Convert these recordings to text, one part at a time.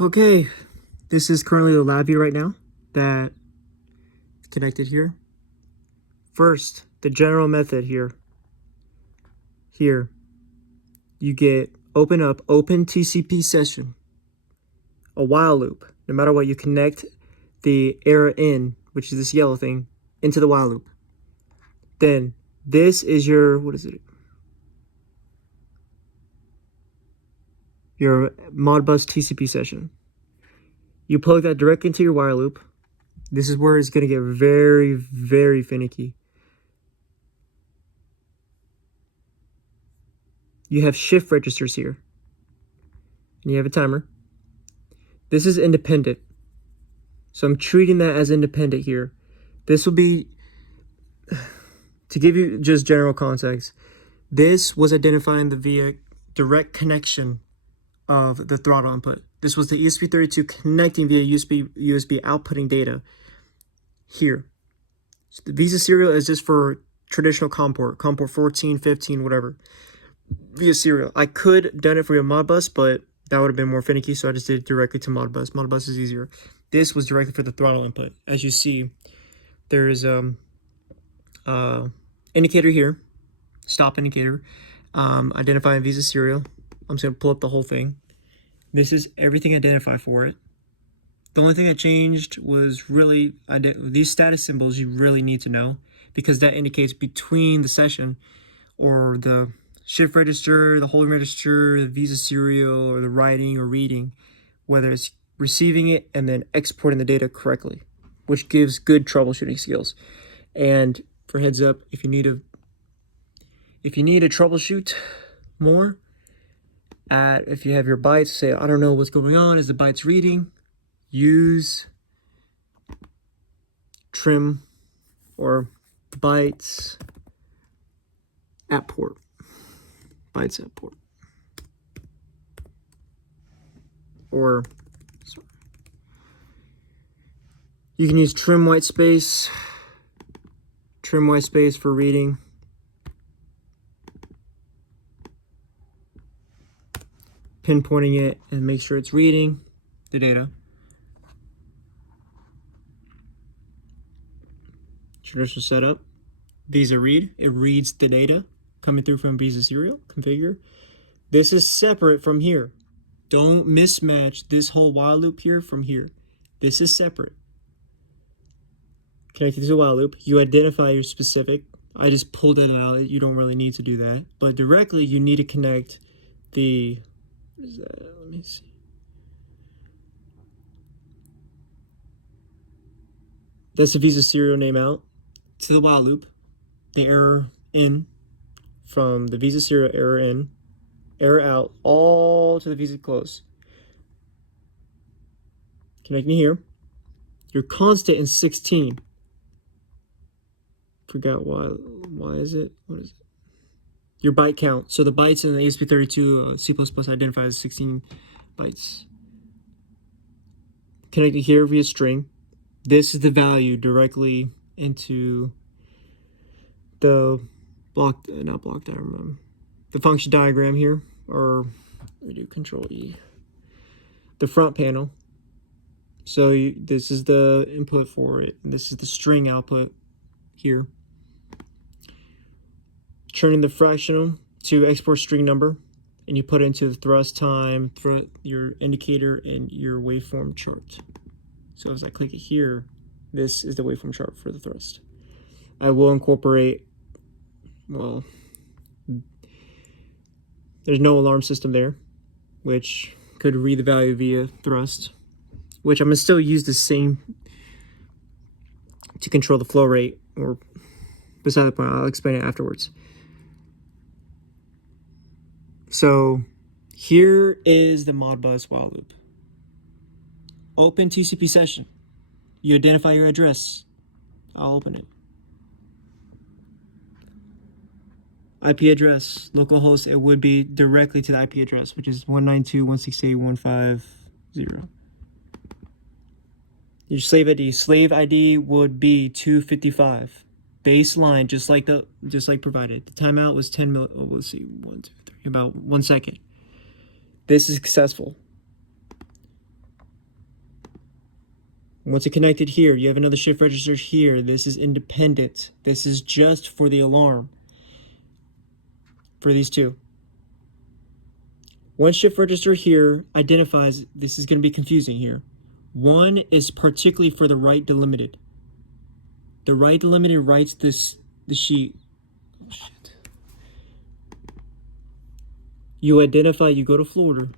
Okay, this is currently the LabVIEW right now that is connected here. First, the general method here. Here, you get open TCP session, a while loop. No matter what, you connect the error in, which is this yellow thing, into the while loop. Then this is your, what is it? Your Modbus TCP session. You plug that directly into your while loop. This is where it's going to get very, very finicky. You have shift registers here. And you have a timer. This is independent. So I'm treating that as independent here. This will be, to give you just general context, this was identifying the via direct connection of the throttle input. This was the ESP32 connecting via USB outputting data here. So the Visa serial is just for traditional COM port 14, 15, whatever. Via serial. I could have done it for your Modbus, but that would have been more finicky, so I just did it directly to Modbus. Modbus is easier. This was directly for the throttle input. As you see, there is indicator here, stop indicator, identifying Visa serial. I'm just going to pull up the whole thing. This is everything identified for it. The only thing that changed was really these status symbols you really need to know, because that indicates between the session or the shift register, the holding register, the Visa serial, or the writing or reading, whether it's receiving it and then exporting the data correctly, which gives good troubleshooting skills. And for heads up, if you need to troubleshoot more, if you have your bytes, say, I don't know what's going on, is the bytes reading, use trim or bytes at port. Bytes at port. Or, sorry. You can use trim white space for reading. Pinpointing it and make sure it's reading the data. Traditional setup. Visa read. It reads the data coming through from Visa serial. Configure. This is separate from here. Don't mismatch this whole while loop here from here. This is separate. Connected to the while loop. You identify your specific. I just pulled it out. You don't really need to do that. But directly, you need to connect the... What is that? Let me see. That's the Visa serial name out to the while loop. The error in from the Visa serial error in, error out, all to the Visa close. Connecting here. Your constant in 16. Forgot why. Why is it? What is it? Your byte count. So the bytes in the ESP32 C++ identify as 16 bytes. Connected here via string. This is the value directly into the the function diagram here, or we do Control E. The front panel. So this is the input for it. And this is the string output here. Turning the fractional to export string number, and you put it into the thrust time, your indicator, and your waveform chart. So as I click it here, this is the waveform chart for the thrust. I will incorporate, well, there's no alarm system there, which could read the value via thrust, which I'm going to still use the same to control the flow rate, or beside the point, I'll explain it afterwards. So here is the Modbus while loop. Open TCP session. You identify your address. I'll open it. IP address, localhost, it would be directly to the IP address, which is 192.168.150. Your slave ID would be 255. Baseline, just like provided. The timeout was 10 mil. Oh, let's see, 1, 2, 3, about 1 second. This is successful. Once it connected here, you have another shift register here. This is independent. This is just for the alarm for these two. One shift register here identifies, this is going to be confusing here. One is particularly for the write delimited. The write delimited writes the sheet. Oh, shit. You identify, you go to folder,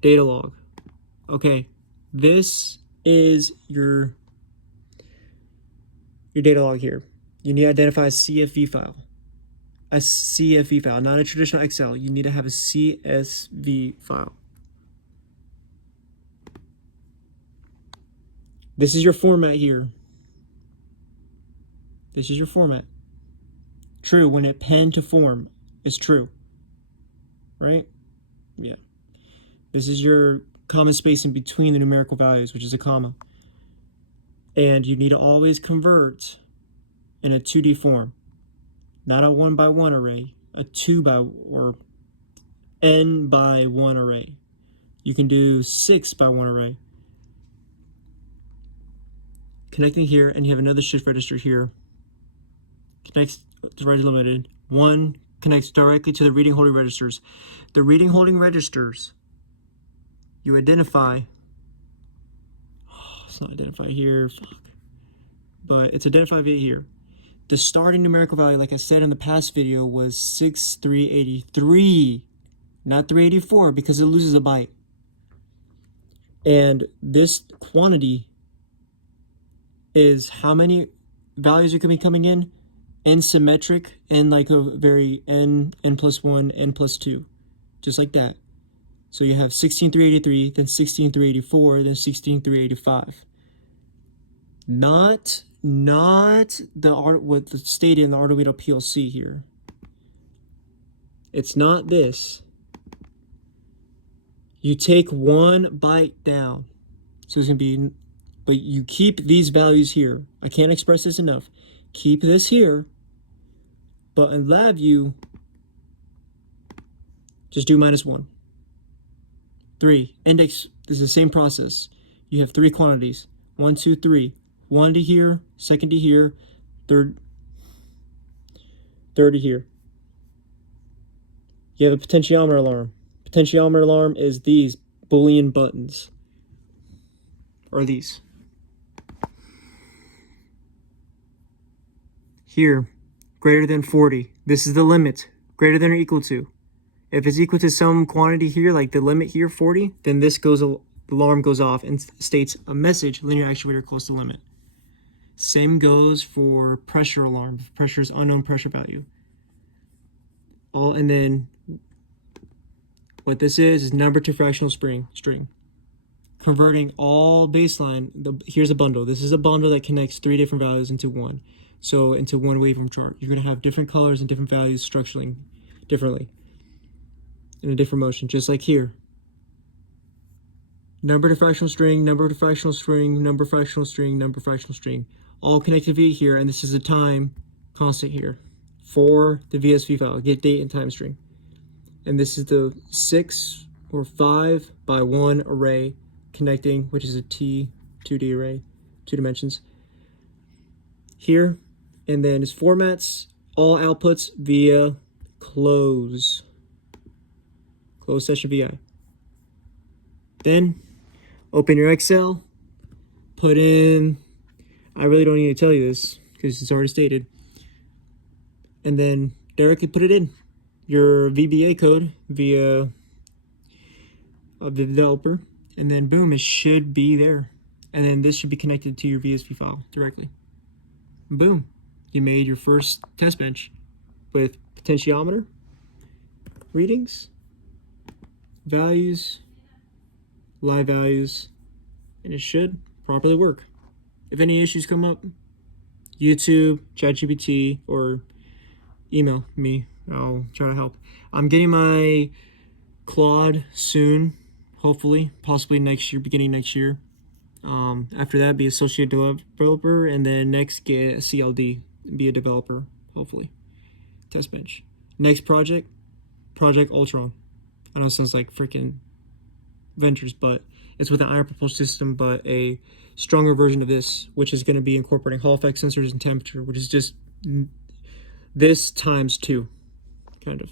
data log. Okay, this is your data log here. You need to identify a CSV file. A CSV file, not a traditional Excel. You need to have a CSV file. This is your format here. This is your format. True, when it pen to form is true. Right? Yeah. This is your common space in between the numerical values, which is a comma. And you need to always convert in a 2D form. Not a 1 by 1 array, a 2 by or n by 1 array. You can do 6 by 1 array. Connecting here, and you have another shift register here. Connects to write limited. One connects directly to the reading holding registers. The reading holding registers, you identify. Oh, it's not identified here. Fuck. But it's identified via here. The starting numerical value, like I said in the past video, was 6383, not 384, because it loses a byte. And this quantity is how many values are going to be coming in? N symmetric, n like a very n plus 1, n plus 2, just like that. So you have 16383, then 16384, then 16385. Not the art what stated in the Arduino PLC here. It's not this. You take 1 byte down. So it's gonna be, but you keep these values here. I can't express this enough. Keep this here, but in LabVIEW, just do -1. 3, index is the same process. You have 3 quantities, 1, 2, 3. 1 to here, 2nd to here, 3rd to here. You have a potentiometer alarm. Potentiometer alarm is these Boolean buttons, or these. Here, greater than 40. This is the limit, greater than or equal to. If it's equal to some quantity here, like the limit here, 40, then this goes, the alarm goes off and states a message, linear actuator close to limit. Same goes for pressure alarm. Pressure is unknown pressure value. And then what this is number to fractional string. Converting all baseline, here's a bundle. This is a bundle that connects 3 different values into one. So into one waveform chart. You're going to have different colors and different values structuring differently in a different motion, just like here. Number to fractional string, number to fractional string, number fractional string, number fractional string. All connected via here, and this is a time constant here for the VSV file, get date and time string. And this is the 6 or 5 by 1 array connecting, which is a T2D array, 2 dimensions. Here, and then its formats, all outputs via close session VI. Then open your Excel, put in, I really don't need to tell you this because it's already stated, and then directly put it in your VBA code via the developer, and then boom, it should be there. And then this should be connected to your VSV file directly. Boom, you made your first test bench with potentiometer readings, values, live values, and it should properly work. If any issues come up, YouTube, ChatGPT, or email me. I'll try to help. I'm getting my Claude soon, hopefully, possibly next year, beginning next year. After that, be associate developer, and then next get a CLD, be a developer, hopefully. Test bench. Next project, Project Ultron. I know it sounds like freaking vendors, but it's with an ion propulsion system, but a stronger version of this, which is going to be incorporating Hall effect sensors and temperature, which is just this times 2, kind of.